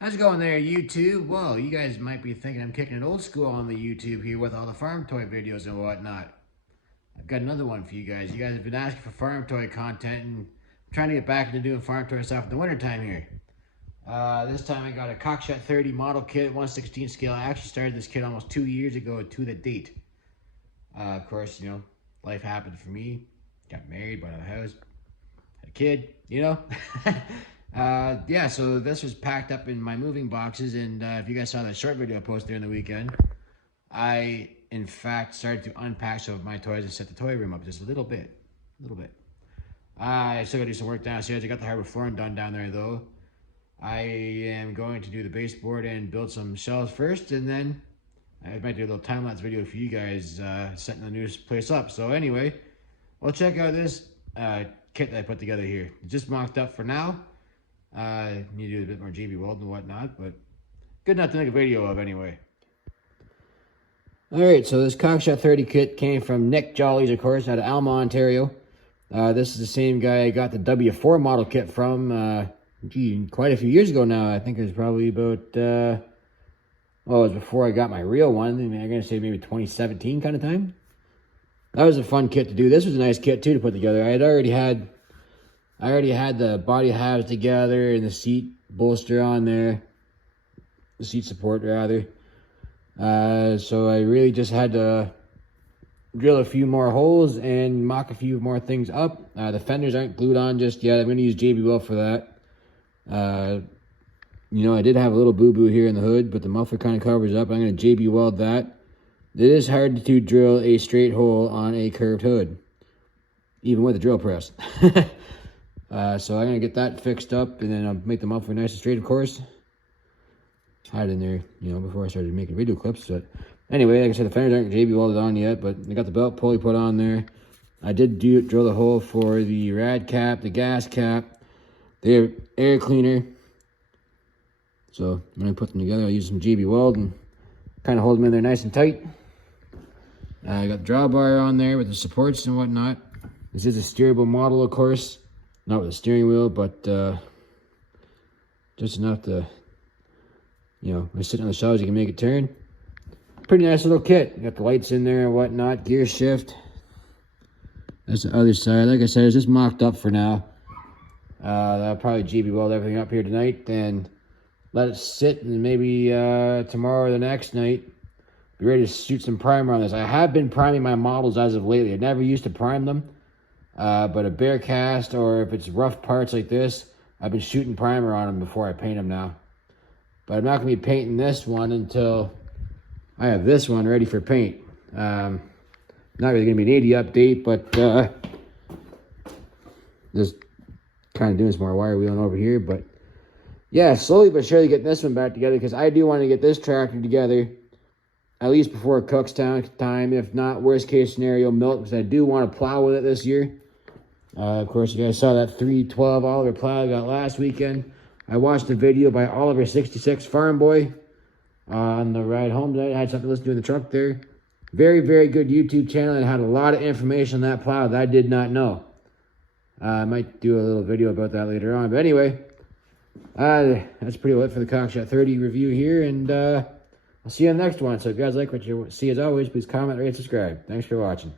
How's it going there, YouTube? Well, you guys might be thinking I'm kicking it old school on the YouTube here with all the farm toy videos and whatnot. I've got another one for you guys. You guys have been asking for farm toy content, and I'm trying to get back into doing farm toy stuff in the wintertime here. This time I got a Cockshutt 30 model kit, 1/16 scale. I actually started this kit almost 2 years ago to the date. Of course, life happened for me. Got married, bought a house, had a kid, yeah, so this was packed up in my moving boxes, and if you guys saw that short video I posted during the weekend, I, in fact, started to unpack some of my toys and set the toy room up just a little bit. I still gotta do some work downstairs. I got the hardwood flooring done down there, though. I am going to do the baseboard and build some shelves first, and then I might do a little time-lapse video for you guys setting the new place up. So anyway, well, check out this kit that I put together here. It's just mocked up for now. Need to do a bit more JB welding and whatnot, but good enough to make a video of anyway. Alright, so this Cockshutt 30 kit came from Nick Jolly's, of course, out of Alma, Ontario. This is the same guy I got the W4 model kit from, quite a few years ago now. I think it was probably about, well, it was before I got my real one. I mean, I'm going to say maybe 2017 kind of time. That was a fun kit to do. This was a nice kit, too, to put together. I already had the body halves together and the seat bolster on there. The seat support, rather. So I really just had to drill a few more holes and mock a few more things up. The fenders aren't glued on just yet. I'm going to use JB Weld for that. I did have a little boo-boo here in the hood, but the muffler kind of covers up. I'm going to JB Weld that. It is hard to drill a straight hole on a curved hood, even with a drill press. So I'm going to get that fixed up, and then I'll make the muffler nice and straight, of course. Hide in there, before I started making video clips. But anyway, like I said, the fenders aren't JB welded on yet, but I got the belt pulley put on there. I did drill the hole for the rad cap, the gas cap, the air cleaner. So I'm going to put them together. I'll use some JB Weld and kind of hold them in there nice and tight. I got the drawbar on there with the supports and whatnot. This is a steerable model, of course. Not with a steering wheel, but just enough to, when you're sitting on the shelves, you can make it turn. Pretty nice little kit. You got the lights in there and whatnot, gear shift. That's the other side. Like I said, it's just mocked up for now. I'll probably JB Weld everything up here tonight and let it sit, and maybe tomorrow or the next night, be ready to shoot some primer on this. I have been priming my models as of lately. I never used to prime them. But a bare cast, or if it's rough parts like this, I've been shooting primer on them before I paint them now. But I'm not going to be painting this one until I have this one ready for paint. Not really going to be an 80 update, but just kind of doing some more wire wheeling over here. But yeah, slowly but surely getting this one back together, because I do want to get this tractor together at least before Cookstown time. If not, worst case scenario, milk, because I do want to plow with it this year. Of course, you guys saw that 312 Oliver plow I got last weekend. I watched a video by Oliver66 Farm Boy on the ride home tonight. I had something to listen to in the truck there. Very, very good YouTube channel, and had a lot of information on that plow that I did not know. I might do a little video about that later on. But anyway, that's pretty much it for the Cockshutt 30 review here, and I'll see you on the next one. So if you guys like what you see, as always, please comment, rate, and subscribe. Thanks for watching.